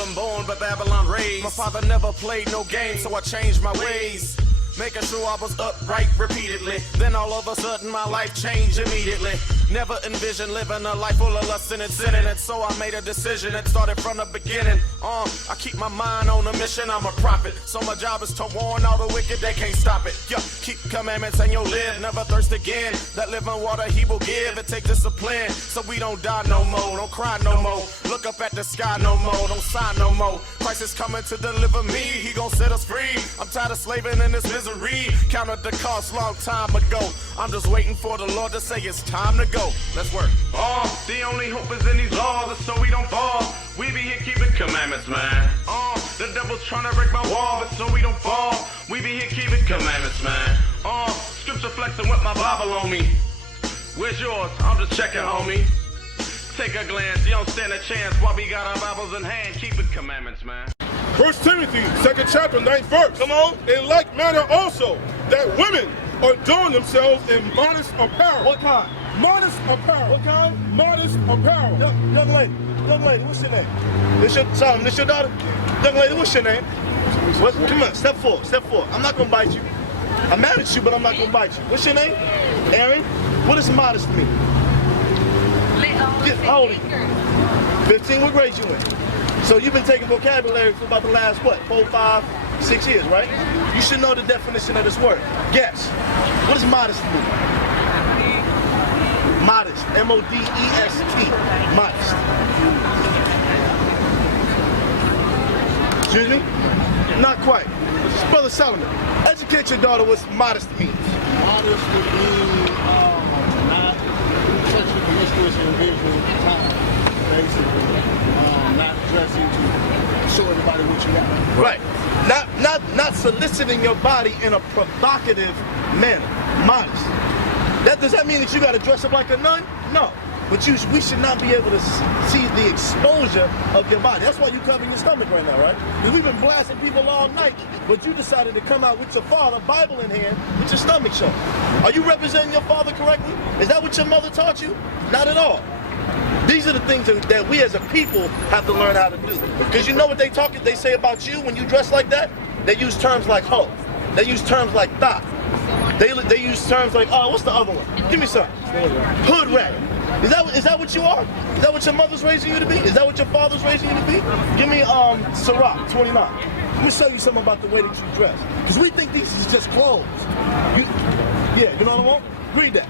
Jerusalem born, but Babylon raised. My father never played no game, so I changed my ways. Making sure I was upright repeatedly. Then all of a sudden my life changed immediately. Never envisioned living a life full of lust and sin in it. So I made a decision and started from the beginning. I keep my mind on a mission, I'm a prophet. So my job is to warn all the wicked, they can't stop it. Yeah, keep commandments and you'll live, never thirst again. That living water he will give, it takes discipline. So we don't die no more, don't cry no more. Look up at the sky no more, don't sign no more. Christ is coming to deliver me, he gon' set us free. I'm tired of slaving in this misery. Counted the cost long time ago. I'm just waiting for the Lord to say it's time to go. Let's work. The only hope is in these laws, so we don't fall. We be here keeping commandments, man. The devil's trying to break my wall, but so we don't fall. We be here keeping commandments, man. Scripture flexing with my Bible on me. Where's yours? I'm just checking, homie. Take a glance, you don't stand a chance while we got our Bibles in hand, keeping commandments, man. 1 Timothy, 2nd chapter, 9th verse. Come on. In like manner also, that women adorn themselves in modest apparel. What kind? Modest apparel. What kind? Modest apparel. Young lady, what's your name? This your daughter? Young lady, what's your name? What? Come on, step forward. I'm not gonna bite you. I'm mad at you, but I'm not gonna bite you. What's your name? Aaron? What does modest mean? How old are you? 15, what grade you in? So you've been taking vocabulary for about the last, what, 4, 5, 6 years, right? You should know the definition of this word. Guess. What does modest mean? Modest. M-O-D-E-S-T. Modest. Excuse me? Not quite. Brother Solomon, educate your daughter what modest means. Modest would mean not sexually promiscuous individual time, basically. Not dressing to show everybody what you got. Right. Not soliciting your body in a provocative manner. Modest. Does that mean that you got to dress up like a nun? No. But we should not be able to see the exposure of your body. That's why you cover your stomach right now, right? Because we've been blasting people all night, but you decided to come out with your father, Bible in hand, with your stomach showing. Are you representing your father correctly? Is that what your mother taught you? Not at all. These are the things that we as a people have to learn how to do. Because you know what they say about you when you dress like that? They use terms like hoe. They use terms like thought. They use terms like, oh, what's the other one? Give me some. Hood rat. Is that what you are? Is that what your mother's raising you to be? Is that what your father's raising you to be? Give me Ciroc 29. Let me show you something about the way that you dress. Because we think these is just clothes. Yeah, you know what I want? Read that.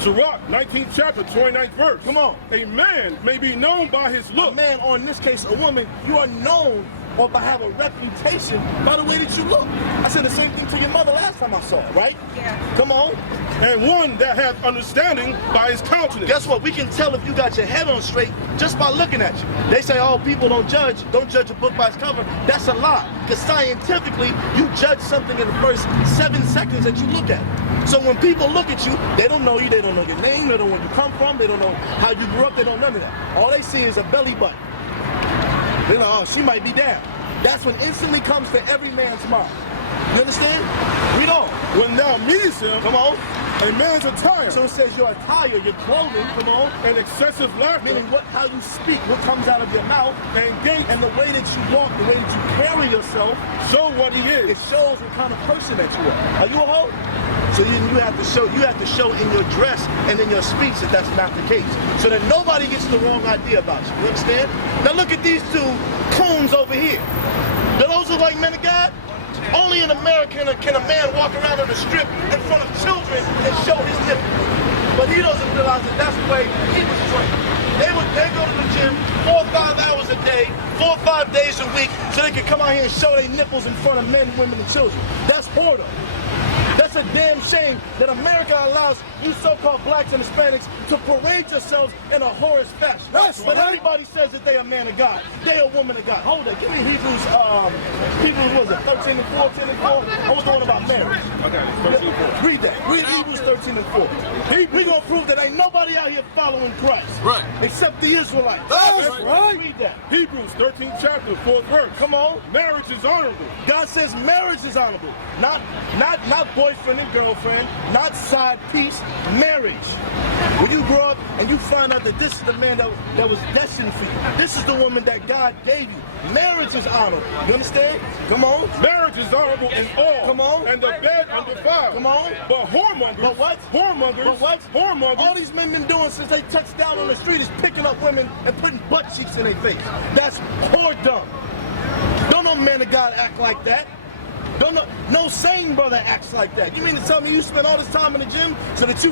Sirach, 19th chapter, 29th verse. Come on. A man may be known by his look. A man, or in this case, a woman, you are known or have a reputation by the way that you look. I said the same thing to your mother last time I saw her, right? Yeah. Come on. And one that hath understanding by his countenance. Guess what? We can tell if you got your head on straight just by looking at you. They say, oh, people don't judge a book by its cover. That's a lie. Because scientifically, you judge something in the first 7 seconds that you look at it. So when people look at you, they don't know you, they don't know your name, they don't know where you come from, they don't know how you grew up, they don't know none of that. All they see is a belly button. You know, oh, she might be down. That's when instantly comes to every man's mind. You understand? Read on. When thou meetest him, come on, a man's attire. So it says your attire, your clothing, come on, and excessive laughter, meaning how you speak, what comes out of your mouth, and gait, and the way that you walk, the way that you carry yourself, show what he is. It shows what kind of person that you are. Are you a hoe? So you have to show in your dress and in your speech that that's not the case, so that nobody gets the wrong idea about you. You understand? Now look at these two coons over here. Do those look like men of God? Only in America can a man walk around on the strip in front of children and show his nipples. But he doesn't realize that that's the way he was trained. They go to the gym 4 or 5 hours a day, 4 or 5 days a week, so they can come out here and show their nipples in front of men, women, and children. That's whoredom. That's a damn shame that America allows you so-called blacks and Hispanics to parade yourselves in a whorish fashion. But everybody says that they are man of God. They are woman of God. Hold it. Give me Hebrews, what was it, 13 and 4, 10 and 4? I was talking about marriage. Okay, 13 and 4. Read that. Read Hebrews 13 and 4. We're going to prove that ain't nobody out here following Christ. Right. Except the Israelites. That's right. Read that. Hebrews 13th chapter, 4th verse. Come on. Marriage is honorable. God says marriage is honorable. Not boyfriend and girlfriend, not side piece, marriage. When you grow up and you find out that this is the man that was destined for you. This is the woman that God gave you. Marriage is honorable. You understand? Come on. Marriage is honorable in all. Come on. And the bed undefiled. Come on. But whoremongers. But what? Whoremongers. But what? Whoremongers. All these men been doing since they touched down on the street is picking up women and putting butt cheeks in their face. That's whoredom. Don't no man of God act like that. No sane brother acts like that. You mean to tell me you spend all this time in the gym so that you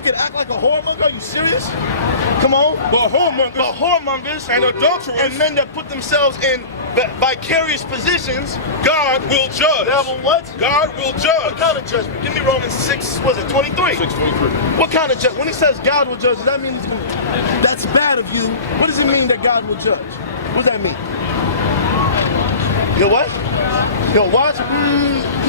can act like a whoremonger? Are you serious? Come on. But whoremongers and adulterers and men that put themselves in vicarious positions, God will judge. What? God will judge. What kind of judgment? Give me Romans 6, was it 23? 6:23. What kind of judgment? When he says God will judge, does that mean that's bad of you? What does it mean that God will judge? What does that mean? You know what? Yo, watch.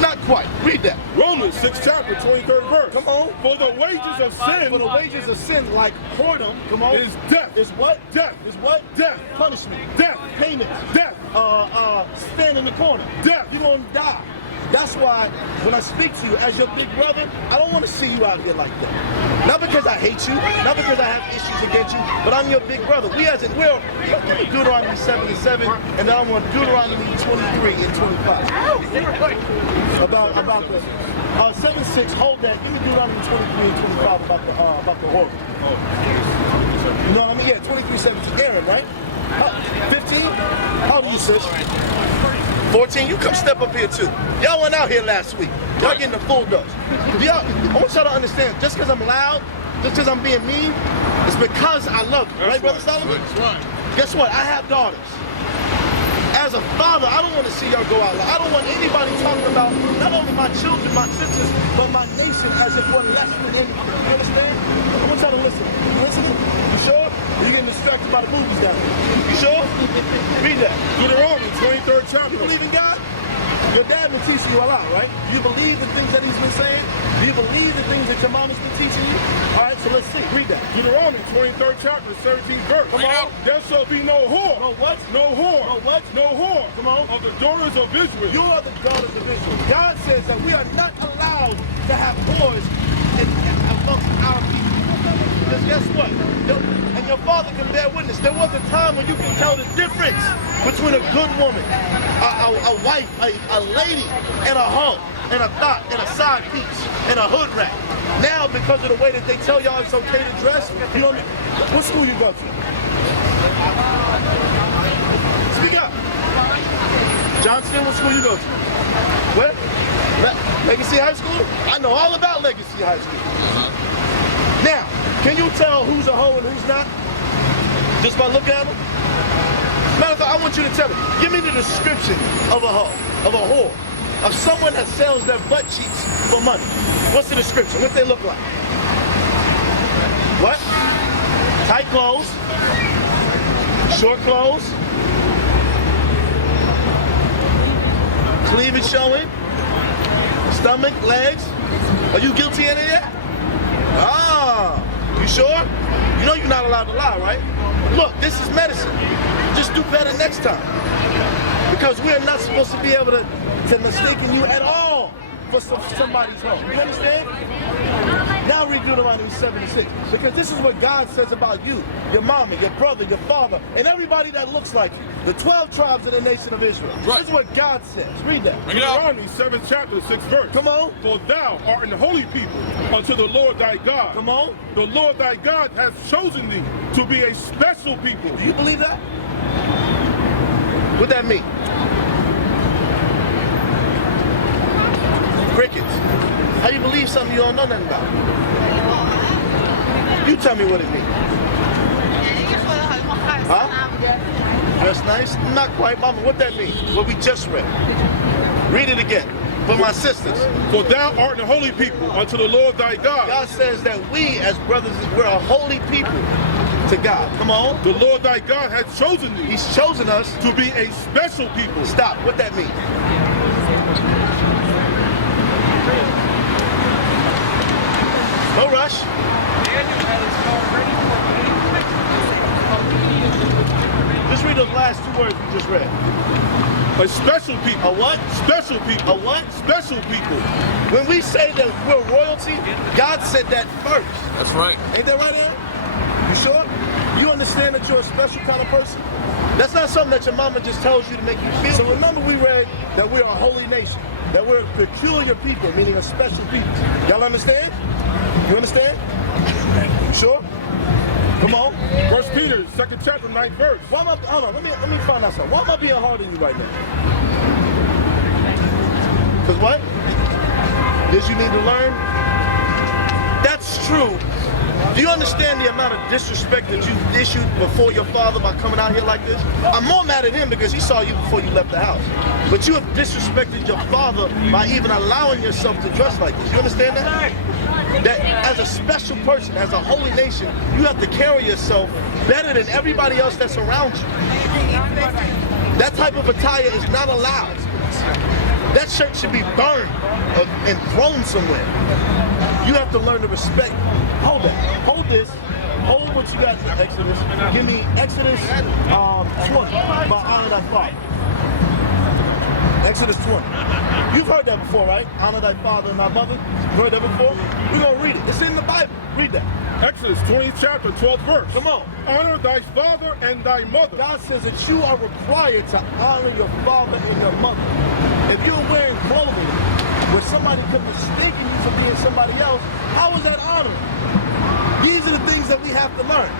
Not quite. Read that. Romans 6 chapter 23rd verse. Come on. For the wages of sin. For the wages of sin, like whoredom, come on. Is death. Is what? Death. Is what? Death. Punishment. Death. Payment. Death. Stand in the corner. Death. You're gonna die. That's why when I speak to you as your big brother, I don't want to see you out here like that. Not because I hate you, not because I have issues against you, but I'm your big brother. We're Deuteronomy 7:7, and then I want Deuteronomy 23 and 25. About the 7:6. Hold that. Give me Deuteronomy 23 and 25 about the whore. You know what I mean? Yeah, 23:17. Aaron, right? 15? How old are you, sis? 14, you come step up here too. Y'all went out here last week. Y'all getting the full dose. I want y'all to understand, just because I'm loud, just because I'm being mean, it's because I love you. Right, Brother Solomon? That's right. Guess what? I have daughters. As a father, I don't want to see y'all go out loud. I don't want anybody talking about not only my children, my sisters, but my nation as if we're less than anything. You understand? I want y'all to listen. You listening? You sure? Or you getting distracted by the movies down here? You sure? Read that. Deuteronomy 23rd chapter. You believe in God? Your dad been teaching you a lot, right? You believe the things that he's been saying? Do you believe the things that your mama's been teaching you? All right, so let's see. Read that. Deuteronomy 23rd chapter, 17th verse. Come on. There shall be no whore. No what? No whore. No what? No whore. Come on. Of the daughters of Israel. You are the daughters of Israel. God says that we are not allowed to have whores amongst our people. Because guess what? And your father can bear witness. There was a time when you can tell the difference between a good woman, a wife, a lady, and a hoe, and a thought, and a side piece, and a hood rat. Now, because of the way that they tell y'all it's okay to dress, you know what school you go to? Speak up. Johnston, what school you go to? Where? Legacy High School? I know all about Legacy High School. Now, can you tell who's a hoe and who's not? Just by looking at them? Matter of fact, I want you to tell me. Give me the description of a hoe, of a whore, of someone that sells their butt cheeks for money. What's the description? What they look like? What? Tight clothes, short clothes, cleavage showing, stomach, legs. Are you guilty of any of that? Ah, you sure? You know you're not allowed to lie, right? Look, this is medicine. Just do better next time. Because we're not supposed to be able to mistake you at all for somebody's home. You understand? Now read Deuteronomy 7:6. Because this is what God says about you, your mama, your brother, your father, and everybody that looks like you. The 12 tribes of the nation of Israel. Right. This is what God says. Read that. Deuteronomy 7th chapter, 6th verse. Come on. For thou art an holy people unto the Lord thy God. Come on. The Lord thy God hath chosen thee to be a special people. Do you believe that? What that mean? Crickets. How you believe something you don't know nothing about? You tell me what it means. Huh? Dress nice? Not quite, Mama. What that mean? What we just read. Read it again. For my sisters. For thou art an holy people unto the Lord thy God. God says that we as brothers, we're a holy people to God. Come on. The Lord thy God hath chosen thee. He's chosen us to be a special people. Stop. What that mean? No rush. Just read those last two words we just read. A special people. A what? Special people. A what? Special people. When we say that we're royalty, God said that first. That's right. Ain't that right, Aaron? You sure? You understand that you're a special kind of person? That's not something that your mama just tells you to make you feel. So remember we read that we're a holy nation, that we're a peculiar people, meaning a special people. Y'all understand? You understand? You sure? Come on. 1 Peter, 2nd chapter, 9th verse. Why am I, hold on, let me find out something. Why am I being hard on you right now? Because what? Because you need to learn? That's true. Do you understand the amount of disrespect that you issued before your father by coming out here like this? I'm more mad at him because he saw you before you left the house. But you have disrespected your father by even allowing yourself to dress like this. You understand that? That as a special person, as a holy nation, you have to carry yourself better than everybody else that's around you. That type of attire is not allowed. That shirt should be burned and thrown somewhere. You have to learn to respect. Hold that. Hold this. Hold what you got in Exodus. Give me Exodus 20 by honor thy father. Exodus 20. You've heard that before, right? Honor thy father and thy mother. You heard that before? We're going to read it. It's in the Bible. Read that. Exodus 20th chapter, 12th verse. Come on. Honor thy father and thy mother. God says that you are required to honor your father and your mother. If you're wearing clothing where somebody could mistake you for being somebody else, how is that honor? These are the things that we have to learn.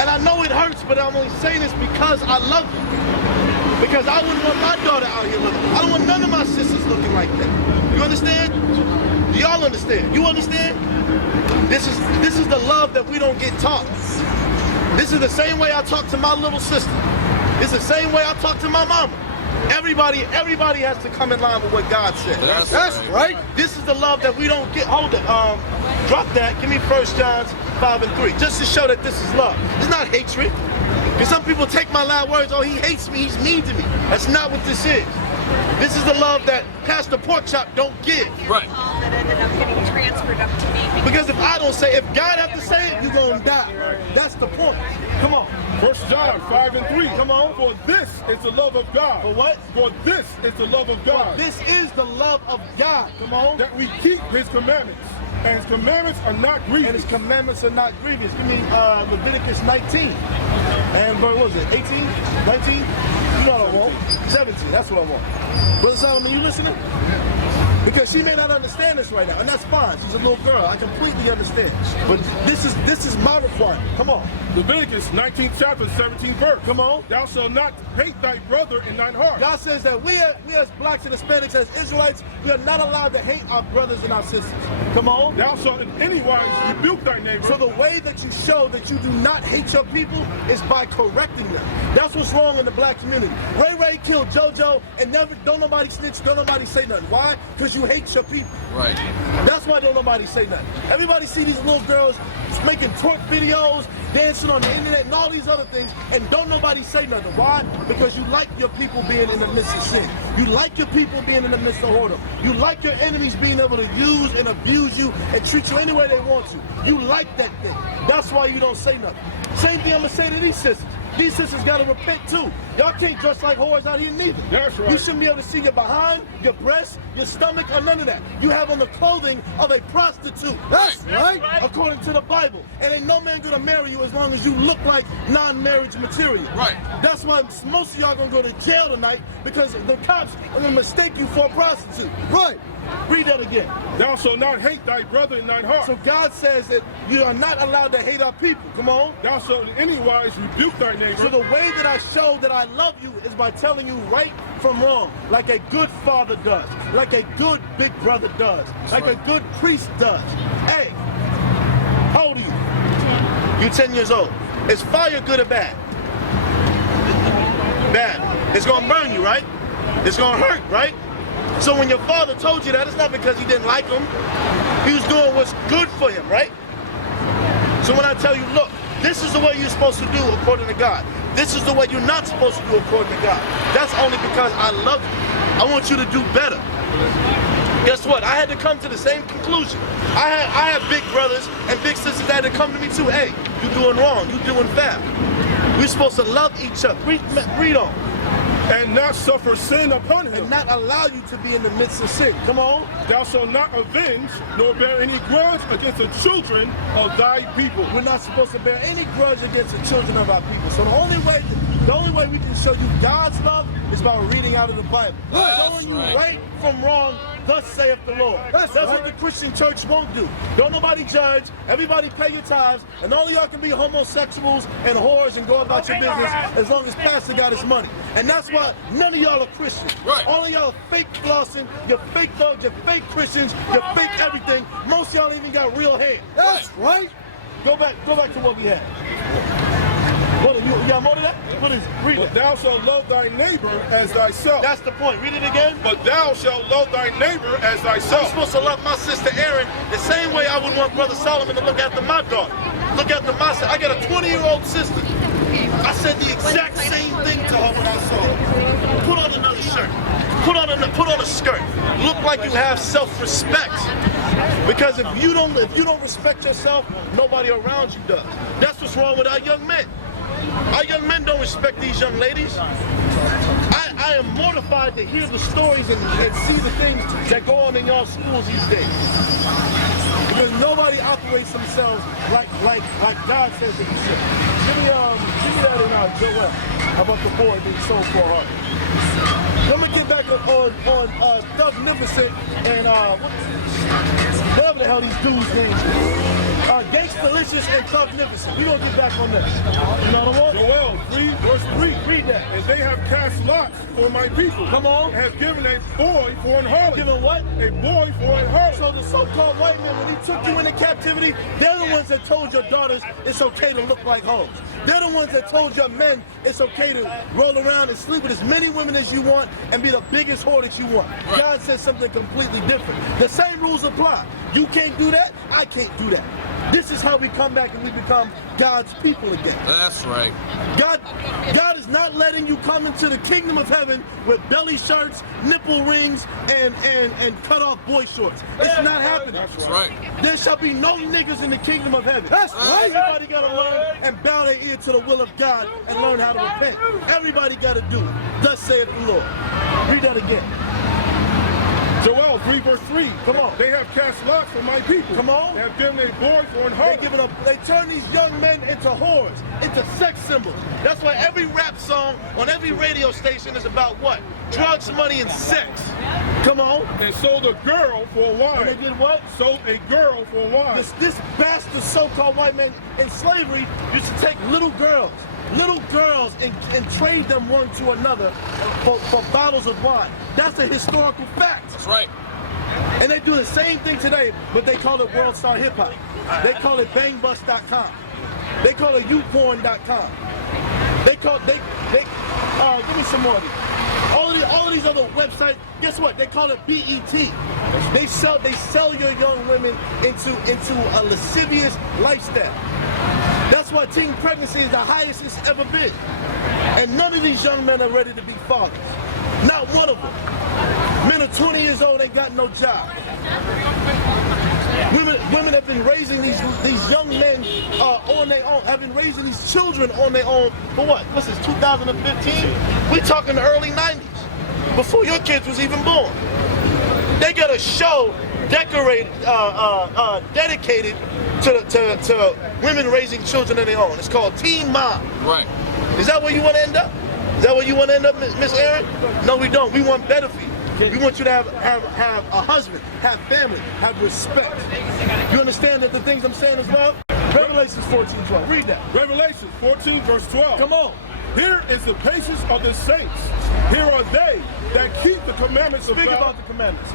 And I know it hurts, but I'm only saying this because I love you. Because I wouldn't want my daughter out here looking. I don't want none of my sisters looking like that. You understand? Do y'all understand? You understand? This is the love that we don't get taught. This is the same way I talk to my little sister. It's the same way I talk to my mama. Everybody has to come in line with what God said. That's right. This is the love that we don't get. Hold it. Drop that. Give me 1 John 5 and 3. Just to show that this is love. It's not hatred. Because some people take my loud words, oh, he hates me, he's mean to me. That's not what this is. This is the love that Pastor Porkchop don't give. right. That ended up getting transferred up to me. Because if I don't say, if God have to say it, you're going to die. That's the point. Come on. 1 John 5 and 3. Come on. For this is the love of God. For what? For this is the love of God. This is the love of God. Come on. That we keep his commandments. And his commandments are not grievous. And his commandments are not grievous. Give me Leviticus 19. And what was it? 18? 19? You know what I want. 17. That's what I want. Brother Solomon, you listening? Because she may not understand this right now, and that's fine. She's a little girl. I completely understand. But this is my requirement. Come on. Leviticus 19th chapter, 17th verse. Come on. Thou shalt not hate thy brother in thine heart. God says that we as blacks and Hispanics, as Israelites, we are not allowed to hate our brothers and our sisters. Come on. Thou shalt in any wise rebuke thy neighbor. So the way that you show that you do not hate your people is by correcting them. That's what's wrong in the black community. Ray killed JoJo and don't nobody snitch, don't nobody say nothing. Why? Because you hate your people. Right. That's why don't nobody say nothing. Everybody see these little girls making twerk videos, dancing on the internet and all these other things, and don't nobody say nothing. Why? Because you like your people being in the midst of sin. You like your people being in the midst of whoredom. You like your enemies being able to use and abuse you and treat you any way they want to. You like that thing. That's why you don't say nothing. Same thing I'm going to say to these sisters. These sisters got to repent too. Y'all can't dress like whores out here neither. That's right. You shouldn't be able to see your behind, your breast, your stomach, or none of that. You have on the clothing of a prostitute. That's right. According to the Bible. And ain't no man gonna marry you as long as you look like non-marriage material. Right. That's why most of y'all gonna go to jail tonight, because the cops are gonna mistake you for a prostitute. Right. Read that again. Thou shalt not hate thy brother in thine heart. So God says that you are not allowed to hate our people. Come on. Thou shalt in any wise rebuke thy neighbor. So the way that I show that I love you is by telling you right from wrong, like a good father does, like a good big brother does, like a good priest does. Hey, how old are you? You're 10 years old. Is fire good or bad? Bad. It's gonna burn you, right? It's gonna hurt, right? So when your father told you that, it's not because he didn't like him. He was doing what's good for him, right? So when I tell you, look, this is the way you're supposed to do according to God. This is the way you're not supposed to do according to God. That's only because I love you. I want you to do better. Guess what? I had to come to the same conclusion. I have big brothers and big sisters that had to come to me too. Hey, you're doing wrong. You're doing bad. We're supposed to love each other. Read on. and not suffer sin upon him. And not allow you to be in the midst of sin. Come on. Thou shalt not avenge nor bear any grudge against the children of thy people. We're not supposed to bear any grudge against the children of our people. So the only way we can show you God's love is by reading out of the Bible. Showing you right from wrong, thus saith the Lord. That's what the Christian church won't do. Don't nobody judge. Everybody pay your tithes, and all of y'all can be homosexuals and whores and go about your business as long as pastor got his money. And that's why none of y'all are Christians. Right. All of y'all are fake flossing, you're fake thugs, you're fake Christians, you're fake everything. Most of y'all even got real hair. That's right. Go back to what we had. What, you got more to that? What is it? Read But it. thou shalt love thy neighbor as thyself. That's the point. Read it again. But thou shalt love thy neighbor as I'm thyself. supposed to love my sister Erin the same way I would want Brother Solomon to look after my daughter. Look after my sister. I got a 20-year-old sister. I said the exact same thing to her when I saw her. Put on another shirt. Put on a skirt. Look like you have self-respect. Because if you don't respect yourself, nobody around you does. That's what's wrong with our young men. Our young men don't respect these young ladies. I am mortified to hear the stories and see the things that go on in y'all schools these days. Because nobody operates themselves like God says that he should. Give me that in Joel about the boy being sold for a heart. Let me get back on Thugnificent and whatever the hell these dudes' names are. Gangstalicious and Thugnificent. We gonna get back on that. You know what I want? Joel 3 verse 3. Read that. And they have cast lots for my people. Come on. And have given a boy for an harlot. Given what? A boy for an harlot. So the so-called white men, when he took you into captivity, they're the ones that told your daughters it's okay to look like hoes. They're the ones that told your men it's okay to roll around and sleep with as many women as you want and be the biggest whore that you want. Right. God says something completely different. The same rules apply. You can't do that, I can't do that. This is how we come back and we become God's people again. That's right. God is not letting you come into the kingdom of heaven with belly shirts, nipple rings, and cut off boy shorts. It's not happening. That's right. There shall be no niggas in the kingdom of heaven. That's right. Everybody got to learn and bow their ear to the will of God and learn how to repent. Everybody got to do it. Thus saith the Lord. Read that again. Joel 3 verse 3. Come on. They have cast lots for my people. Come on. They have given a boy for an harlot. They turn these young men into whores, into sex symbols. That's why every rap song on every radio station is about what? Drugs, money, and sex. Come on. And sold a girl for a wife. And they did what? Sold a girl for a wife. This bastard so-called white man in slavery used to take little girls and trade them one to another for bottles of wine. That's a historical fact. That's right. And they do the same thing today, but they call it World Star Hip Hop. They call it bangbust.com. They call it youporn.com. Give me some more of these. All of these other websites, guess what? They call it BET. They sell your young women into a lascivious lifestyle. That's why teen pregnancy is the highest it's ever been. And none of these young men are ready to be fathers. Not one of them. Men are 20 years old, ain't got no job. Women have been raising these young men on their own, have been raising these children on their own for what? What's this, 2015? We talking the early 90s, before your kids was even born. They got a show dedicated to women raising children on their own. It's called Teen Mom. Right. Is that where you want to end up? Is that where you want to end up, Miss Erin? No, we don't. We want better for you. We want you to have a husband, have family, have respect. You understand that the things I'm saying is love? Revelations 14:12. Read that. Revelation 14 verse 12. Come on. Here is the patience of the saints. Here are they that keep the commandments of God. Speak about the commandments.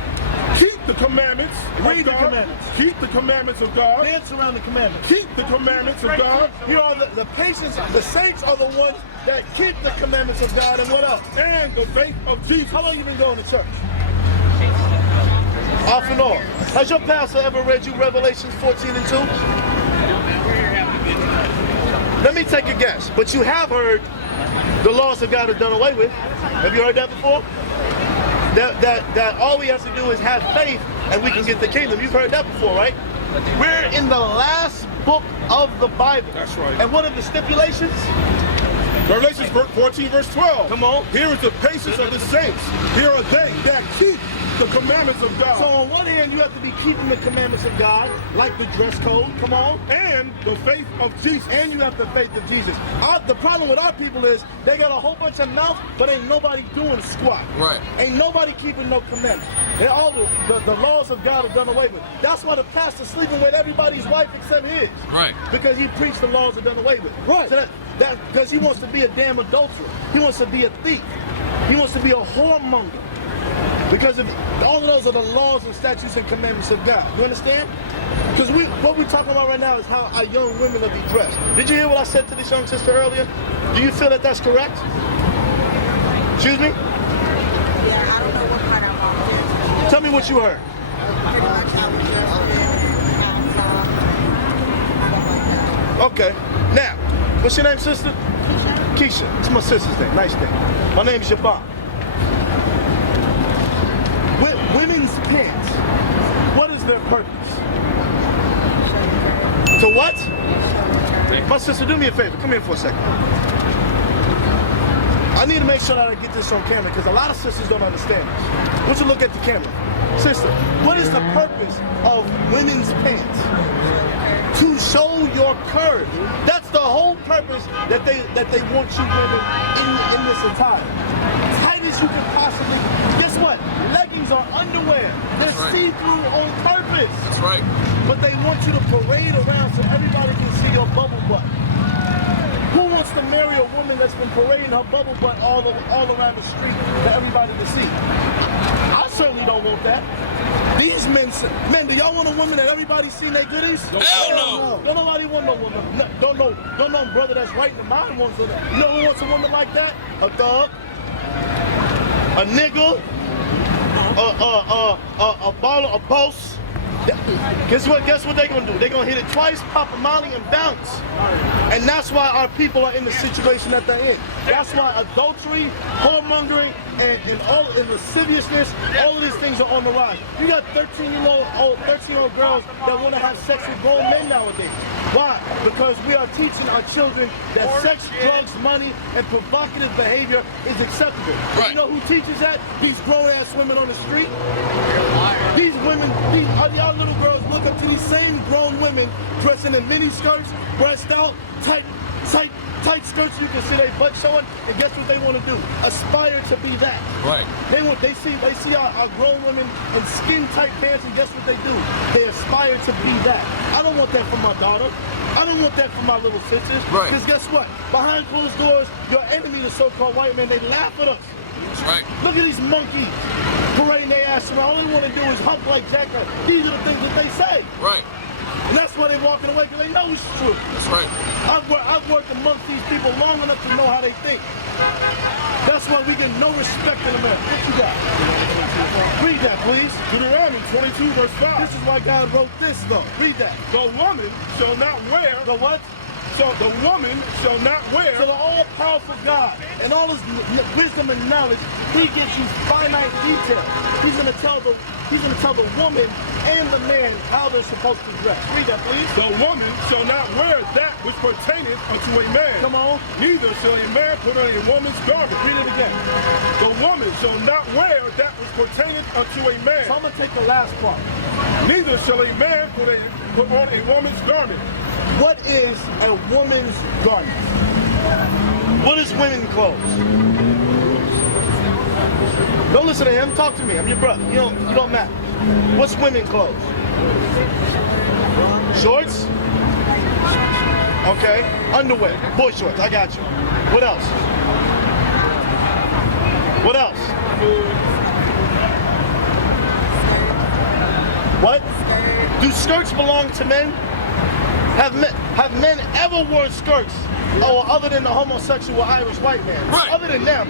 Keep the commandments Read of the God. commandments. Keep the commandments of God. Dance around the commandments. Keep the commandments of God. Here are the patience. The saints are the ones that keep the commandments of God. And what else? And the faith of Jesus. How long you been going to church? Off and on. Has your pastor ever read you Revelations 14:2? Let me take a guess. But you have heard the laws of God are done away with. Have you heard that before? That all we have to do is have faith and we can get the kingdom. You've heard that before, right? We're in the last book of the Bible. That's right. And what are the stipulations? Revelation 14, verse 12. Come on. Here is the patience of the saints. Here are they that keep the commandments of God. So on one hand, you have to be keeping the commandments of God, like the dress code. Come on. And the faith of Jesus. And you have the faith of Jesus. The problem with our people is they got a whole bunch of mouth, but ain't nobody doing squat. Right. Ain't nobody keeping no commandments. And all the laws of God are done away with. That's why the pastor's sleeping with everybody's wife except his. Right. Because he preached the laws are done away with. Right. So that because he wants to be a damn adulterer. He wants to be a thief. He wants to be a whoremonger. Because all of those are the laws and statutes and commandments of God. You understand? Because what we're talking about right now is how our young women are be dressed. Did you hear what I said to this young sister earlier? Do you feel that that's correct? Excuse me? Yeah, I don't know what kind of law. Tell me what you heard. Pretty much how we Okay. Now, what's your name, sister? Keisha. It's my sister's name. Nice name. My name's Yvonne. Women's pants. What is their purpose? To what? My sister, do me a favor. Come here for a second. I need to make sure that I get this on camera because a lot of sisters don't understand this. I want you to look at the camera. Sister, what is the purpose of women's pants? To show your curve. That's the whole purpose that they want you women in this attire. Tight as you can possibly. Guess what? Leggings are underwear. They're see-through on purpose. That's right. But they want you to parade around so everybody can see your bubble butt. Who wants to marry a woman that's been parading her bubble butt all around the street for everybody to see? I certainly don't want that. These men, do y'all want a woman that everybody's seen their goodies? Hell no. Don't nobody want no woman. Don't know brother that's right in the mind wants a. You know who wants a woman like that? A thug, a nigga, a baller, a boss. Guess what they're gonna do? They're gonna hit it twice, pop a molly, and bounce. And that's why our people are in the situation that they're in. That's why adultery, whoremongering, and lasciviousness, all of these things are on the rise. You got 13-year-old girls that want to have sex with grown men nowadays. Why? Because we are teaching our children that sex, drugs, money, and provocative behavior is acceptable. Right. You know who teaches that? These grown-ass women on the street. These women, y'all little girls look up to these same grown women dressing in mini skirts, breast out, tight skirts. You can see their butt showing, and guess what they want to do? Aspire to be that. Right. They see our grown women in skin tight pants, and guess what they do? They aspire to be that. I don't want that for my daughter. I don't want that for my little sisters. Right. Because guess what? Behind closed doors, your enemy, the so-called white man, they laugh at us. That's right. Look at these monkeys parading their ass around. All they want to do is hump like Jack. These are the things that they say. Right. And that's why they're walking away, because they know it's true. That's right. I've worked amongst these people long enough to know how they think. That's why we get no respect in America. What you got? Read that, please. Deuteronomy 22, verse 5. This is why God wrote this, though. Read that. The woman shall not wear. The what? So the woman shall not wear. So the all-powerful God and all his wisdom and knowledge, he gives you finite detail. He's gonna tell the woman and the man how they're supposed to dress. Read that, please. The woman shall not wear that which pertaineth unto a man. Come on. Neither shall a man put on a woman's garment. Read it again. The woman shall not wear that which pertaineth unto a man. So I'm gonna take the last part. Neither shall a man put on a woman's garment. What is a woman's garment? What is women's clothes? Don't listen to him. Talk to me. I'm your brother. You don't matter. What's women's clothes? Shorts? Okay. Underwear. Boy shorts. I got you. What else? What else? What? Do skirts belong to men? Have men ever worn skirts? Oh, other than the homosexual Irish white man. Right. Other than them,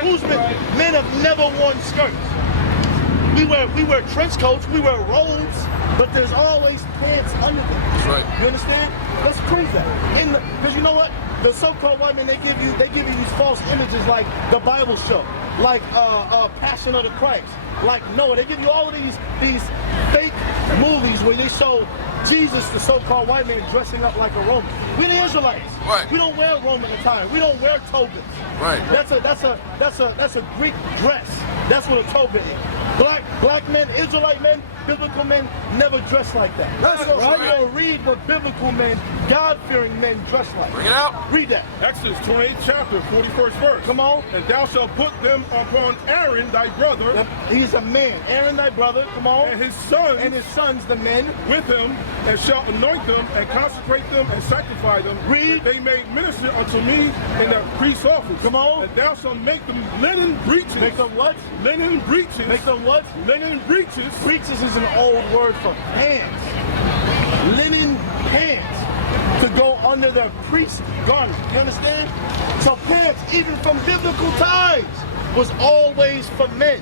who's been? Men have never worn skirts. We wear trench coats, we wear robes, but there's always pants under them. That's right. You understand? Let's prove that. Because you know what? The so-called white men, they give you these false images like the Bible show, like Passion of the Christ, like Noah. They give you all of these fake movies when they show Jesus, the so-called white man, dressing up like a Roman. We the Israelites. Right. We don't wear Roman attire. We don't wear tobas. Right. That's a Greek dress. That's what a toga is. Black men, Israelite men, biblical men never dress like that. That's So right. I'm gonna read what biblical men, God-fearing men dress like. Bring it out. Read that. Exodus 28th chapter, 41st verse. Come on. And thou shalt put them upon Aaron thy brother He's a man. Aaron, thy brother, come on. and his sons, the men. with him, and shalt anoint them, and consecrate them, and sanctify them, Read. that they may minister unto me in the priest's office. Come on. And thou shalt make them linen breeches. Make them what? Linen breeches. Make them what? Linen breeches. Breeches is an old word for pants. Linen pants to go under their priest garment. You understand? So pants, even from biblical times, was always for men.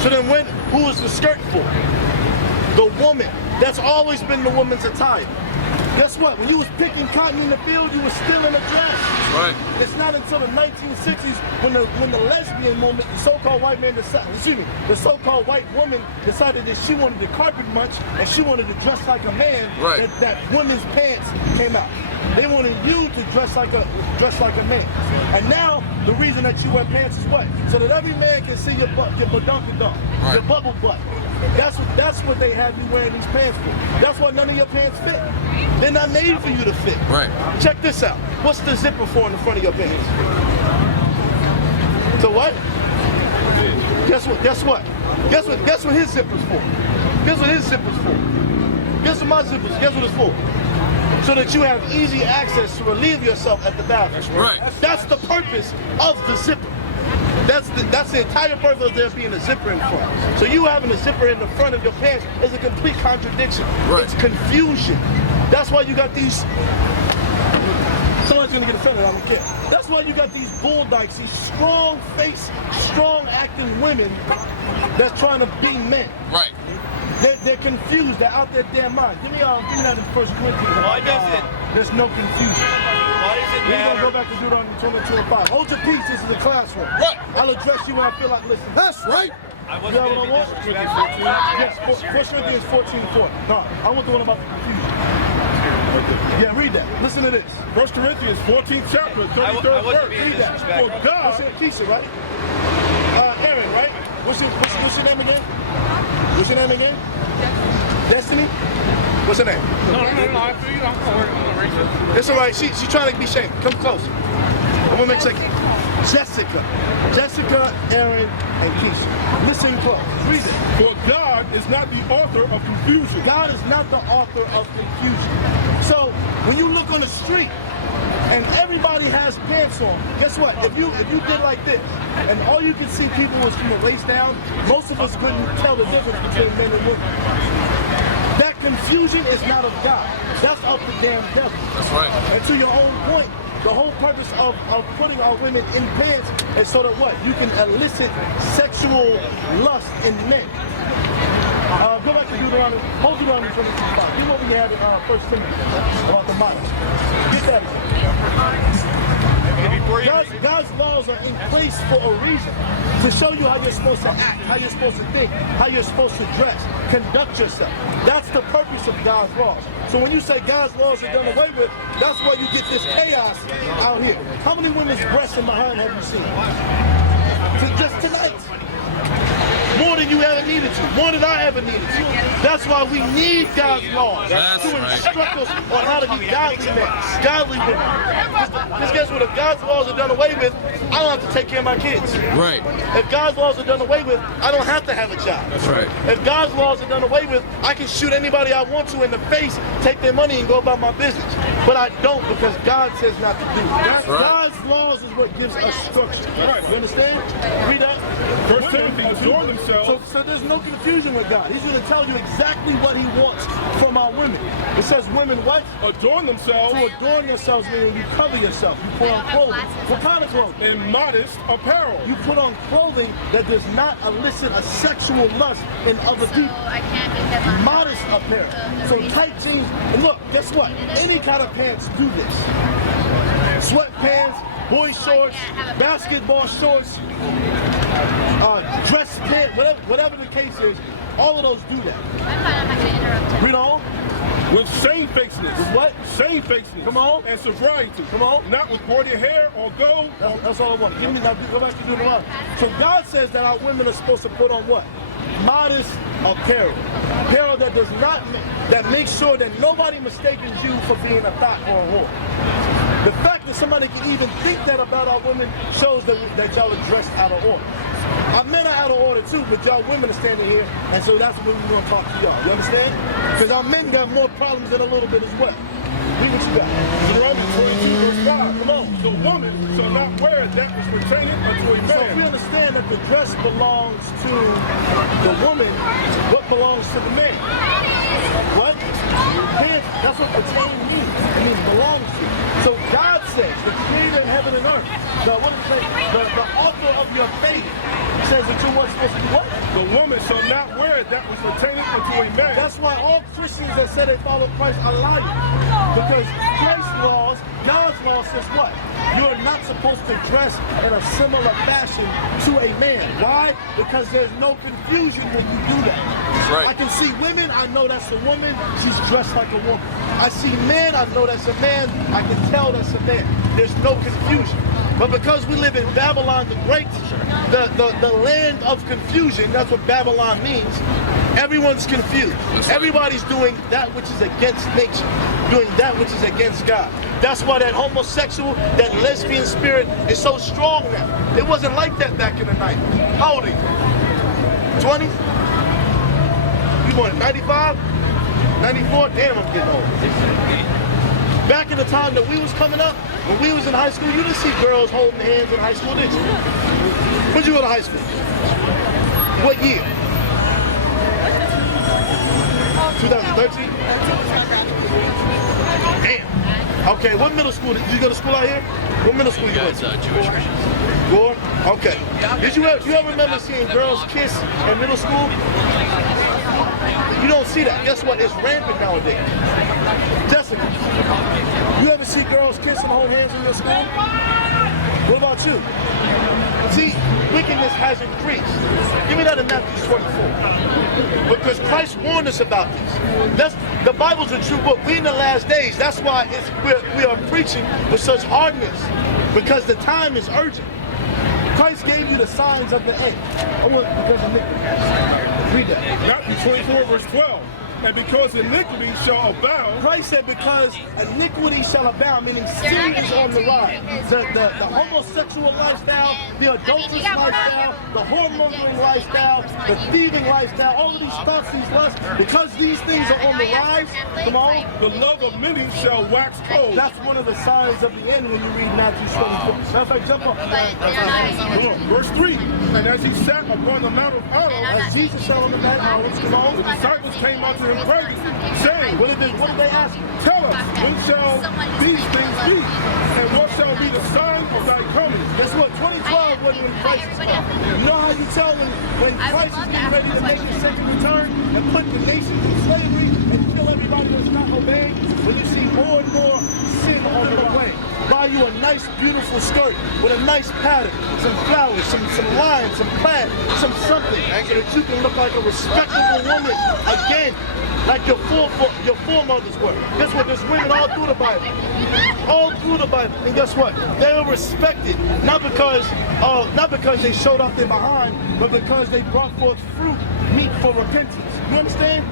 So then who was the skirt for? The woman. That's always been the woman's attire. Guess what? When you was picking cotton in the field, you was still in a dress. Right. It's not until the 1960s when the lesbian movement, the so-called white man the so-called white woman decided that she wanted to carpet munch and she wanted to dress like a man, Right. that women's pants came out. They wanted you to dress like a man. And now the reason that you wear pants is what? So that every man can see your butt, your badunkadunk, Right. your bubble butt. That's what they have you wearing these pants for. That's why none of your pants fit. They're not made for you to fit. Right. Check this out. What's the zipper for in the front of your pants? So what? Guess what his zipper's for? Guess what his zipper's for? Guess what my zipper's? Guess what it's for? So that you have easy access to relieve yourself at the bathroom. Right. That's the purpose of the zipper. That's the entire purpose of there being a zipper in front. So you having a zipper in the front of your pants is a complete contradiction. Right. It's confusion. That's why you got these. Someone's gonna get offended, I don't care. That's why you got these bull dykes, these strong face, strong acting women that's trying to be men. Right. They're confused, they're out their damn mind. Give me that in 1 Corinthians. Why does it? There's no confusion. Why does it We're gonna matter? go back to Deuteronomy 22:5. Hold your peace, this is a classroom. Right. I'll address you when I feel like listening. That's right. I You wasn't know going what to I be want? disrespectful. Yes, 1 Corinthians 14:4. No, I want the one about the confusion. Yeah, read that. Listen to this. 1 Corinthians 14th chapter, 33rd I wasn't verse. being Read that. disrespectful. For God, What's your Keisha, right? Aaron, right? What's your name again? What's your name again? Destiny? What's her name? No, I feel you. I'm not racist. It's all right. She's trying to be shamed. Come close. I'm gonna make second. Jessica, Aaron, and Keisha. Listen close. Read it. for God is not the author of confusion. God is not the author of confusion. So when you look on the street and everybody has pants on, guess what? If you did like this and all you could see people was from the waist down, most of us couldn't tell the difference between men and women. That confusion is not of God. That's of the damn devil. That's right. And to your own point, the whole purpose of putting our women in pants is so that what? You can elicit sexual lust in men. Go back to Deuteronomy. Hold Deuteronomy 22:5. Do what we had in 1 Timothy about the models. Get that. God's laws are in place for a reason. To show you how you're supposed to act, how you're supposed to think, how you're supposed to dress, conduct yourself. That's the purpose of God's laws. So when you say God's laws are done away with, that's why you get this chaos out here. How many women's breasts and behind have you seen? Just tonight. More than you ever needed to. More than I ever needed to. That's why we need God's laws That's to right. instruct us on how to be godly men, godly women. Because guess what? If God's laws are done away with, I don't have to take care of my kids. Right. If God's laws are done away with, I don't have to have a job. That's right. If God's laws are done away with, I can shoot anybody I want to in the face, take their money, and go about my business. But I don't because God says not to do it. That's right. God's laws is what gives us structure. You understand? Read that. 1 Timothy adorn themselves. So there's no confusion with God. He's going to tell you exactly what he wants from our women. It says women what? Adorn themselves To adorn yourselves meaning you cover yourself. You put on clothing. What kind of clothing? in modest apparel. You put on clothing that does not elicit a sexual lust in other people. I can't make that Modest apparel. So tight jeans. And look, guess what? Any kind of pants do this. Sweatpants, boy shorts, basketball shorts. dress pant, whatever the case is, all of those do that. I'm fine, I'm not going to interrupt him. Read on. With shamefacedness. With what? Shamefacedness. Come on. And sobriety. Come on. Not with braided hair or gold. That's all I want. Give me now. Go back to Deuteronomy. So God says that our women are supposed to put on what? Modest apparel. Apparel that does not, that makes sure that nobody mistakes you for being a thought or a whore. The fact that somebody can even think that about our women shows that y'all are dressed out of order. Our men are out of order too, but y'all women are standing here, and so that's what we're going to talk to y'all. You understand? Because our men got more problems than a little bit as well. Read what you got. Deuteronomy 22 verse 5. Come on. The woman shall not wear that which pertaineth unto a So man. we understand that the dress belongs to the woman, what belongs to the man? What? Pants, that's what pertain means. It means belongs to. So God says, the creator of heaven and earth, the author of your faith, says that you're supposed to do what? The woman shall not wear that which pertaineth unto a man. That's why all Christians that say they follow Christ are lying. Because Christ's laws, God's law says what? You're not supposed to dress in a similar fashion to a man. Why? Because there's no confusion when you do that. Right. I can see women, I know that's a woman, she's dressed like a woman. I see men, I know that's a man, I can tell that's a man. There's no confusion. But because we live in Babylon the Great, the land of confusion, that's what Babylon means, everyone's confused. Everybody's doing that which is against nature, doing that which is against God. That's why that homosexual, that lesbian spirit is so strong now. It wasn't like that back in the 90s. How old are you? 20? You born in 95? 94? Damn, I'm getting old. Back in the time that we was coming up, when we was in high school, you didn't see girls holding hands in high school, did you? When'd you go to high school? What year? 2013? Damn. Okay, what middle school? Did you go to school out here? What middle school you went to? Jewish Christian. Gore? Okay. Did you ever remember seeing girls kiss in middle school? You don't see that. Guess what? It's rampant nowadays. Jessica, you ever see girls kiss and hold hands in your school? What about you? See, wickedness has increased. Give me that in Matthew 24. Because Christ warned us about this. The Bible's a true book. We in the last days. That's why we are preaching with such hardness. Because the time is urgent. Christ gave you the signs of the end. Because of iniquity. Read that. Matthew 24 verse 12. And because iniquity shall abound. Christ said because iniquity shall abound, meaning sin is on the rise. The homosexual lifestyle, the adulterous lifestyle, the whoremongering lifestyle, the thieving lifestyle, all of these thoughts, these lusts, because these things are on the rise, come on. The love of many shall wax cold. That's one of the signs of the end when you read Matthew 24. Matter of fact, jump up. Verse 3. And as he sat upon the Mount of Olives, As Jesus sat on the Mount of Olives, come on. the disciples came unto him praying, saying, What did they ask him? Tell us, when shall these things be? And what shall be the sign of thy coming? Guess what? 2012 wasn't when Christ was coming. You know how you tell when Christ is getting ready to make his second return and put the nation in slavery and kill everybody that's not obeying? When you see more and more sin on the way. Buy you a nice, beautiful skirt with a nice pattern, some flowers, some lines, some plaid, some something, so that you can look like a respectable woman again, like your foremothers were. Guess what? There's women all through the Bible. All through the Bible. And guess what? They were respected, not because they showed off their behind, but because they brought forth fruit, meat for repentance. You understand?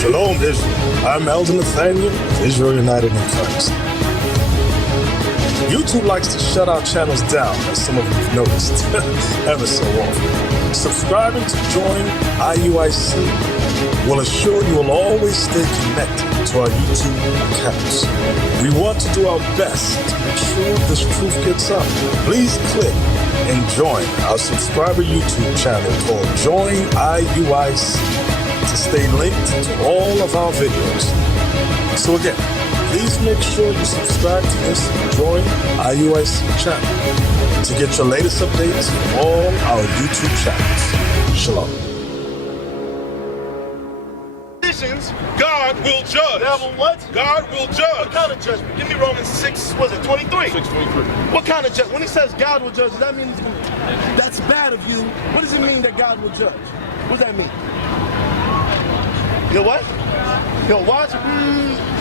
Shalom, Israel. I'm Elder Nathaniel, Israel United in Christ. YouTube likes to shut our channels down, as some of you have noticed, ever so often. Subscribing to join IUIC will assure you will always stay connected to our YouTube accounts. We want to do our best to make sure this truth gets out. Please click and join our subscriber YouTube channel called Join IUIC to stay linked to all of our videos. So again, Please make sure you subscribe to this and join IUIC channel to get your latest updates from all our YouTube channels. Shalom. God will judge. Devil what? God will What judge. kind of judgment? Give me Romans 6, was it 23? 6:23. What kind of judgment? When he says God will judge, does that mean that's bad of you? What does it mean that God will judge? What does that mean? You know what? Yo, watch.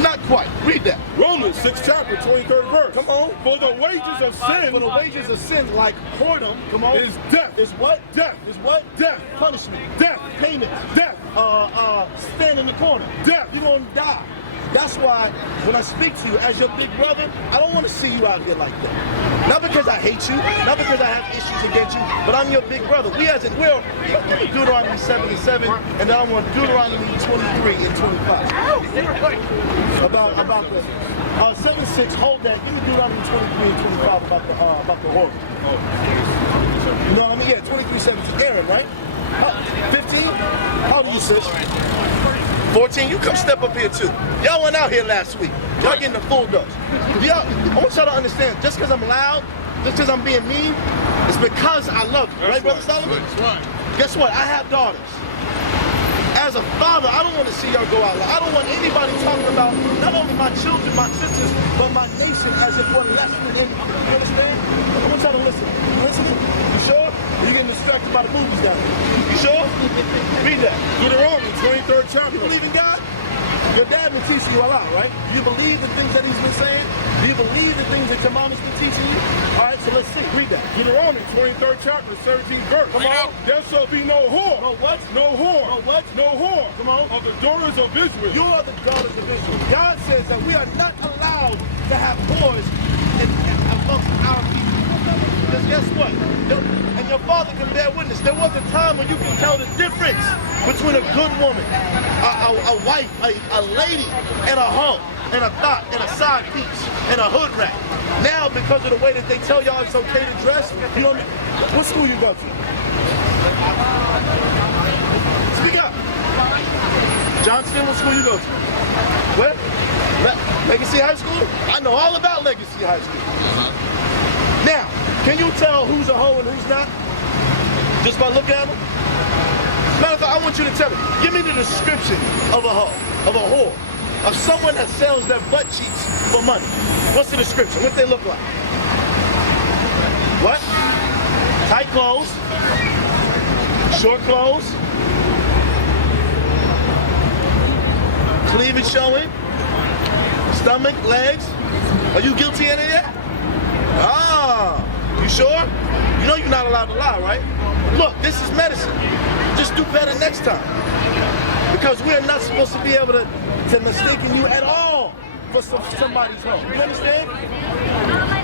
Not quite. Read that. Romans 6 chapter 23rd verse. Come on. For the wages of sin, For the wages of sin, like whoredom, come on, is death. is what? Death. Is what? Death. Punishment. Death. Payment. Death. Stand in the corner. Death. You're gonna die. That's why when I speak to you as your big brother, I don't want to see you out here like that. Not because I hate you, not because I have issues against you, but I'm your big brother. We're give me Deuteronomy 7:7, and then I want Deuteronomy 23 and 25. About the 7:6. Hold that. Give me Deuteronomy 23 and 25 about the whore. You know what I mean? Yeah, 23:17. Aaron, right? 15? How old are you, sis? 14, you come step up here too. Y'all went out here last week. Y'all getting the full dose. I want y'all to understand, just because I'm loud, just because I'm being mean, it's because I love you. Right, Brother Solomon? That's right. Guess what? I have daughters. As a father, I don't want to see y'all go out loud. I don't want anybody talking about not only my children, my sisters, but my nation as if we're less than anything. You understand? I want y'all to listen. Listen. You sure? You're getting distracted by the movies down there. You sure? Read that. Deuteronomy 23rd You chapter. believe in God? Your dad been teaching you a lot, right? Do you believe the things that he's been saying? Do you believe the things that your mom has been teaching you? All right, so let's see. Read that. Deuteronomy 23rd chapter 17th verse. Come on. There shall be no whore. No what? No whore. No what? No whore. Come on. Of the daughters of Israel. You are the daughters of Israel. God says that we are not allowed to have whores amongst our people. Because guess what? And your father can bear witness. There was a time when you can tell the difference between a good woman, a wife, a lady, and a hoe, and a thought, and a side piece, and a hood rat. Now, because of the way that they tell y'all it's okay to dress, you know what school you go to? Speak up. Johnston, what school you go to? Where? Legacy High School? I know all about Legacy High School. Now, can you tell who's a hoe and who's not? Just by looking at them? Matter of fact, I want you to tell me. Give me the description of a hoe, of a whore, of someone that sells their butt cheeks for money. What's the description? What they look like? What? Tight clothes, short clothes, cleavage showing, stomach, legs. Are you guilty of any of that? Ah, you sure? You know you're not allowed to lie, right? Look, this is medicine. Just do better next time. Because we're not supposed to be able to mistake you at all for somebody's home. You understand?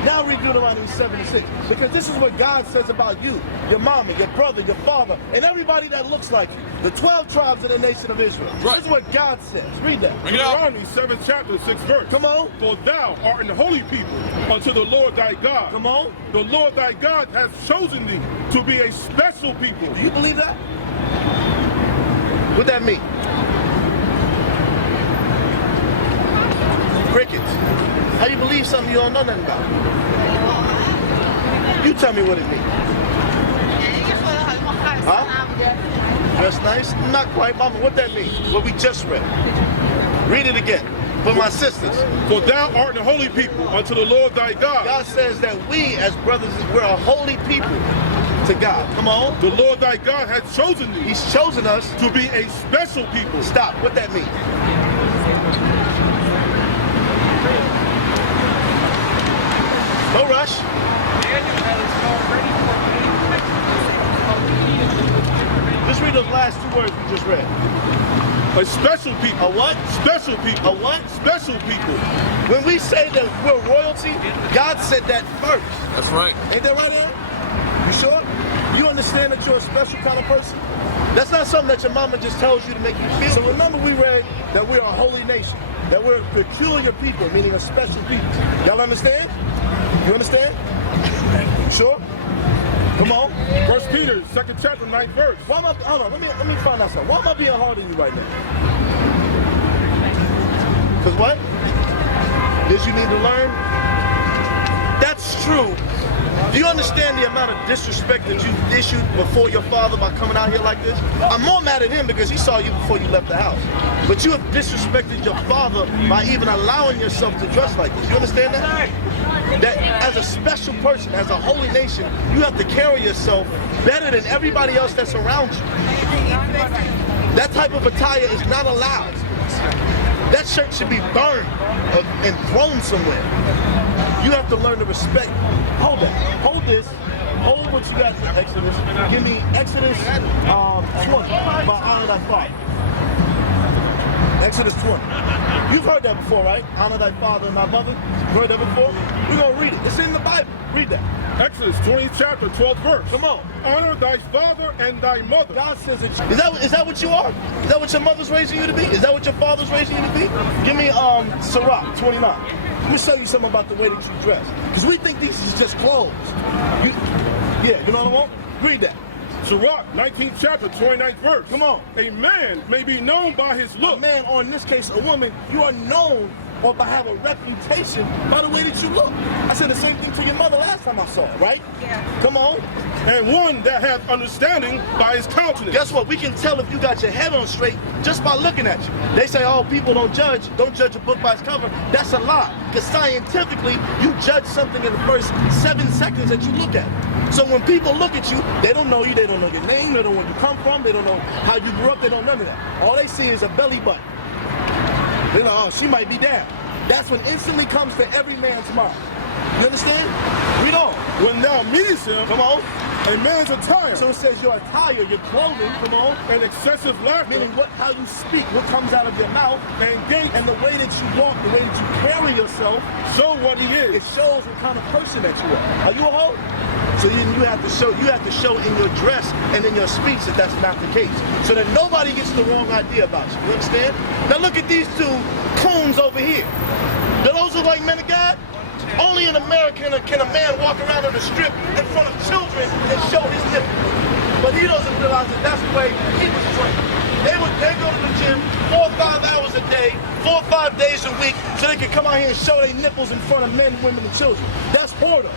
Now read Deuteronomy 7:6. Because this is what God says about you, your mama, your brother, your father, and everybody that looks like you. The 12 tribes of the nation of Israel. Right. This is what God says. Read that. Deuteronomy 7th chapter 6th verse. Come on. For thou art an holy people unto the Lord thy God. Come on. The Lord thy God has chosen thee to be a special people. Do you believe that? What that mean? Crickets. How you believe something you don't know nothing about? You tell me what it means. Huh? Dress nice? Not quite, mama. What that mean? What we just read. Read it again. For my sisters. For thou art an holy people unto the Lord thy God. God says that we as brothers, we're a holy people to God. Come on. The Lord thy God has chosen thee. He's chosen us to be a special people. Stop. What that mean? No rush. Just read those last two words we just read. A special people. A what? Special people. A what? Special people. When we say that we're royalty, God said that first. That's right. Ain't that right, Aaron? You sure? You understand that you're a special kind of person? That's not something that your mama just tells you to make you feel. So remember we read that we're a holy nation, that we're a peculiar people, meaning a special people. Y'all understand? You understand? You sure? Come on. 1 Peter, 2nd chapter, 9th verse. Why am I, hold on, let me find out something. Why am I being hard on you right now? Because what? Did you need to learn? That's true. Do you understand the amount of disrespect that you issued before your father by coming out here like this? I'm more mad at him because he saw you before you left the house. But you have disrespected your father by even allowing yourself to dress like this. You understand that? That as a special person, as a holy nation, you have to carry yourself better than everybody else that's around you. That type of attire is not allowed. That shirt should be burned and thrown somewhere. You have to learn to respect. Hold that. Hold this. Hold what you got in Exodus. Give me Exodus 20 by Honor Thy Father. Exodus 20. You've heard that before, right? Honor thy father and thy mother. You've heard that before? We're going to read it. It's in the Bible. Read that. Exodus 20 chapter, 12th verse. Come on. Honor thy father and thy mother. God says it. Is that what you are? Is that what your mother's raising you to be? Is that what your father's raising you to be? Give me Sirach 29. Let me show you something about the way that you dress. Because we think these is just clothes. You know what I want? Read that. Sirach 19th chapter, 29th verse. Come on. A man may be known by his look. A man, or in this case, a woman, you are known or by have a reputation by the way that you look. I said the same thing to your mother last time I saw her, right? Yeah. Come on. And one that hath understanding by his countenance. Guess what? We can tell if you got your head on straight just by looking at you. They say, oh, people don't judge a book by its cover. That's a lie. Because scientifically, you judge something in the first 7 seconds that you look at it. So when people look at you, they don't know you, they don't know your name, they don't know where you come from, they don't know how you grew up, they don't know none of that. All they see is a belly button. You know, oh, she might be down. That's when instantly comes to every man's mind. You understand? Read on. When thou meetest him, Come on. a man's attire, So it says your attire, your clothing, come on, and excessive laughter, meaning how you speak, what comes out of your mouth, and gait, and the way that you walk, the way that you carry yourself, show what he is. it shows what kind of person that you are. Are you a hoe? So you have to show in your dress and in your speech that that's not the case. So that nobody gets the wrong idea about you. You understand? Now look at these two coons over here. Do those look like men of God? Only in America can a man walk around on the strip in front of children and show his nipples. But he doesn't realize that that's the way he was trained. They go to the gym 4 or 5 hours a day, 4 or 5 days a week, so they can come out here and show their nipples in front of men, women, and children. That's whoredom.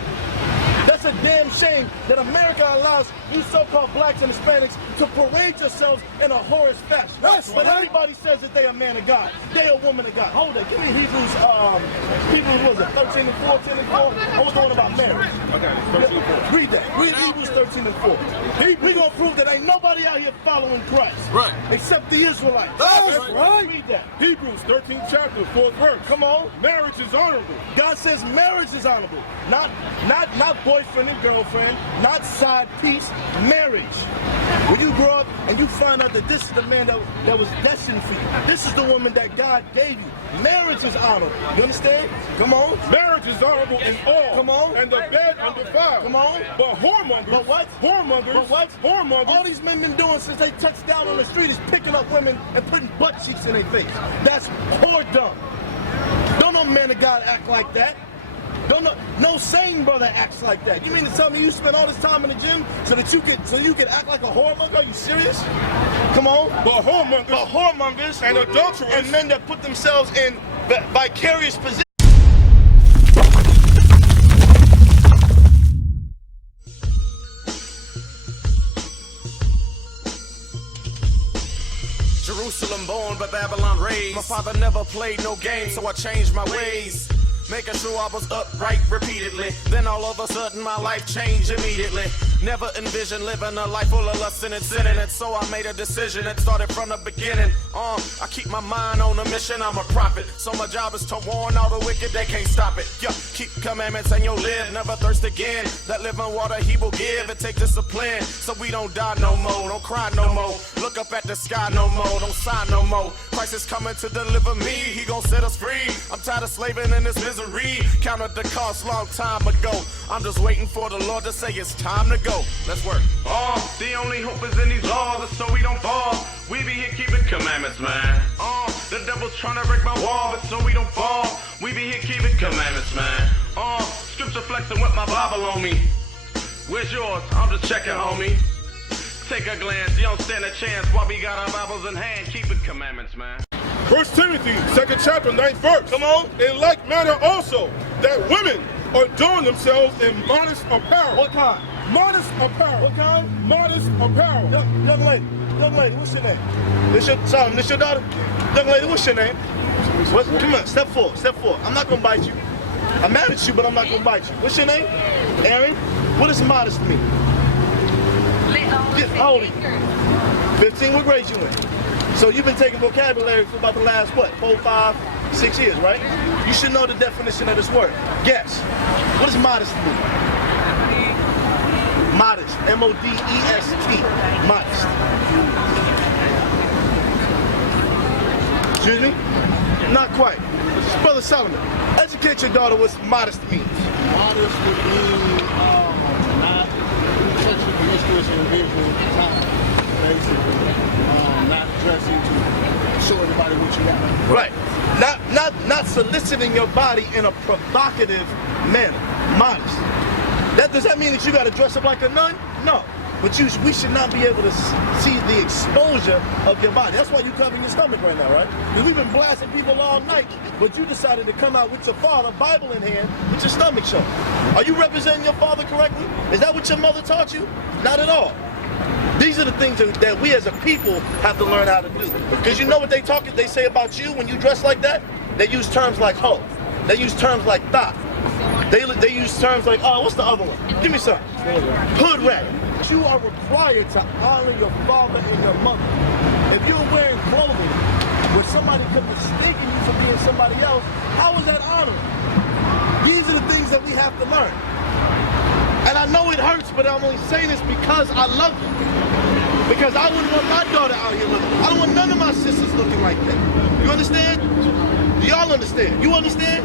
That's a damn shame that America allows you so-called blacks and Hispanics to parade yourselves in a whorish fashion. But everybody says that they are man of God. They are woman of God. Hold on, give me Hebrews, what was it, 13 and 4, 10 and 4? I was going about marriage. Okay, Read that. Read Hebrews 13 and 4. We gonna prove that ain't nobody out here following Christ. Right. Except the Israelites. That's right. Read that. Hebrews 13th chapter, 4th verse. Come on. Marriage is honorable. God says marriage is honorable. Not boyfriend and girlfriend, not side piece, marriage. When you grow up and you find out that this is the man that was destined for you. This is the woman that God gave you. Marriage is honorable. You understand? Come on. Marriage is honorable in all. Come on. And the bed undefiled. Come on. But whoremongers. But what? Whoremongers. But what? Whoremongers. All these men been doing since they touched down on the street is picking up women and putting butt cheeks in their face. That's whoredom. Don't no man of God act like that. No sane brother acts like that. You mean to tell me you spend all this time in the gym so you can act like a whoremonger? Are you serious? Come on. But whoremongers. And adulterers and men that put themselves in vicarious positions. Jerusalem born but Babylon raised. My father never played no game, so I changed my ways. Making sure I was upright repeatedly. Then all of a sudden my life changed immediately. Never envisioned living a life full of lust and sinning, and so I made a decision that started from the beginning. I keep my mind on a mission, I'm a prophet. So my job is to warn all the wicked, they can't stop it. Yeah, keep commandments and you'll live, never thirst again. That living water he will give, it takes discipline. So we don't die no more, don't cry no more. Look up at the sky no more, don't sign no more. Christ is coming to deliver me, he gon' set us free. I'm tired of slaving in this misery. Counted the cost long time ago. I'm just waiting for the Lord to say it's time to go. Let's work. The only hope is in these laws, so we don't fall. We be here keeping commandments, man. The devil's trying to break my wall, but so we don't fall. We be here keeping commandments, man. Scripture flexing with my Bible on me. Where's yours? I'm just checking, homie. Take a glance, you don't stand a chance while we got our Bibles in hand, keeping commandments, man. 1 Timothy, 2nd chapter, 9th verse. Come on. In like manner also, that women adorn themselves in modest apparel. What kind? Modest apparel. What kind? Modest apparel. Young lady, what's your name? This your daughter? Young lady, what's your name? Come on, step forward. I'm not gonna bite you. I'm mad at you, but I'm not gonna bite you. What's your name? Aaron. What does modest mean? How old are you? 15. What grade you in? So you've been taking vocabulary for about the last, what, 4, 5, 6 years, right? You should know the definition of this word. Guess. What does modest mean? Modest. M-O-D-E-S-T. Modest. Excuse me? Not quite. Brother Solomon, educate your daughter what modest means. Modest would mean not sexually promiscuous individual time, basically. Not dressing to show everybody what you got. Right. Not soliciting your body in a provocative manner. Modest. Does that mean that you got to dress up like a nun? No. But we should not be able to see the exposure of your body. That's why you covering your stomach right now, right? Because we've been blasting people all night, but you decided to come out with your father, Bible in hand, with your stomach showing. Are you representing your father correctly? Is that what your mother taught you? Not at all. These are the things that we as a people have to learn how to do. Because you know what they say about you when you dress like that? They use terms like hoe. They use terms like thought. They use terms like, oh, what's the other one? Give me some. Hood rat. You are required to honor your father and your mother. If you're wearing clothing where somebody could mistake you for being somebody else, how is that honoring? These are the things that we have to learn. And I know it hurts, but I'm only saying this because I love you. Because I wouldn't want my daughter out here looking. I don't want none of my sisters looking like that. You understand? Do y'all understand? You understand?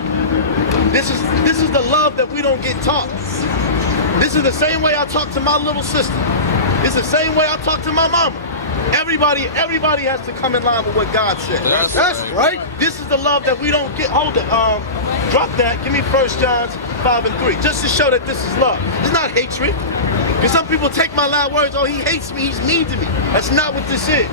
This is the love that we don't get taught. This is the same way I talk to my little sister. It's the same way I talk to my mama. Everybody has to come in line with what God said. That's right. This is the love that we don't get. Hold it. Drop that. Give me 1 John 5:3. Just to show that this is love. It's not hatred. Because some people take my loud words, oh, he hates me, he's mean to me. That's not what this is.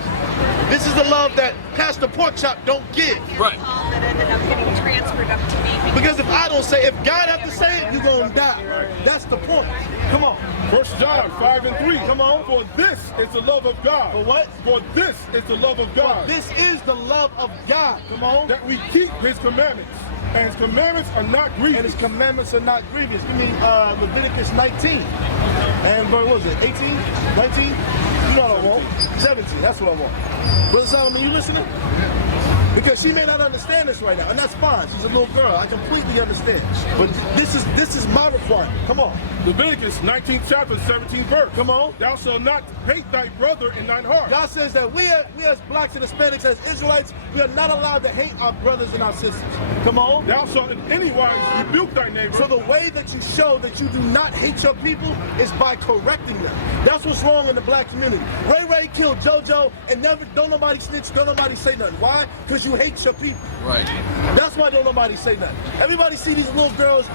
This is the love that Pastor Porkchop don't give. Right. That ended up getting transferred up to me. Because if I don't say, if God have to say it, you're going to die. That's the point. Come on. 1 John 5:3. Come on. For this is the love of God. For what? For this is the love of God. This is the love of God. Come on. That we keep his commandments. And his commandments are not grievous. And his commandments are not grievous. Give me Leviticus 19. And what was it? 18? 19? You know what I want. 17. That's what I want. Brother Solomon, you listening? Because she may not understand this right now, and that's fine. She's a little girl. I completely understand. But this is my requirement. Come on. Leviticus 19th chapter, 17th verse. Come on. Thou shalt not hate thy brother in thine heart. God says that we as blacks and Hispanics, as Israelites, we are not allowed to hate our brothers and our sisters. Come on. Thou shalt in any wise rebuke thy neighbor. So the way that you show that you do not hate your people is by correcting them. That's what's wrong in the black community. Ray killed JoJo and don't nobody snitch, don't nobody say nothing. Why? Because you hate your people. Right. That's why don't nobody say nothing. Everybody see these little girls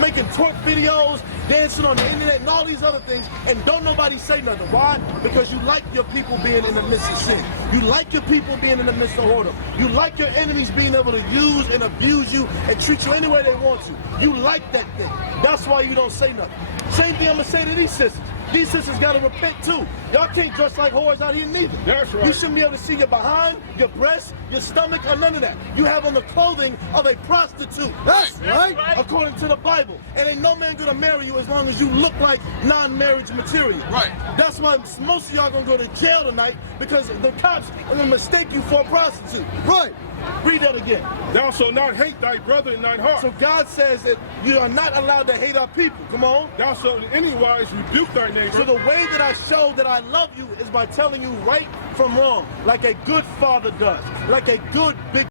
making twerk videos, dancing on the internet and all these other things, and don't nobody say nothing. Why? Because you like your people being in the midst of sin. You like your people being in the midst of whoredom. You like your enemies being able to use and abuse you and treat you any way they want to. You like that thing. That's why you don't say nothing. Same thing I'm going to say to these sisters. These sisters got to repent too. Y'all can't dress like whores out here neither. That's right. You shouldn't be able to see your behind, your breasts, your stomach, or none of that. You have on the clothing of a prostitute. That's right. According to the Bible. And ain't no man gonna marry you as long as you look like non-marriage material. Right. That's why most of y'all gonna go to jail tonight, because the cops are gonna mistake you for a prostitute. Right. Read that again. Thou shalt not hate thy brother in thine heart. So God says that you are not allowed to hate our people. Come on. Thou shalt in any wise rebuke thy neighbor. So the way that I show that I love you is by telling you right from wrong, like a good father does, like a good big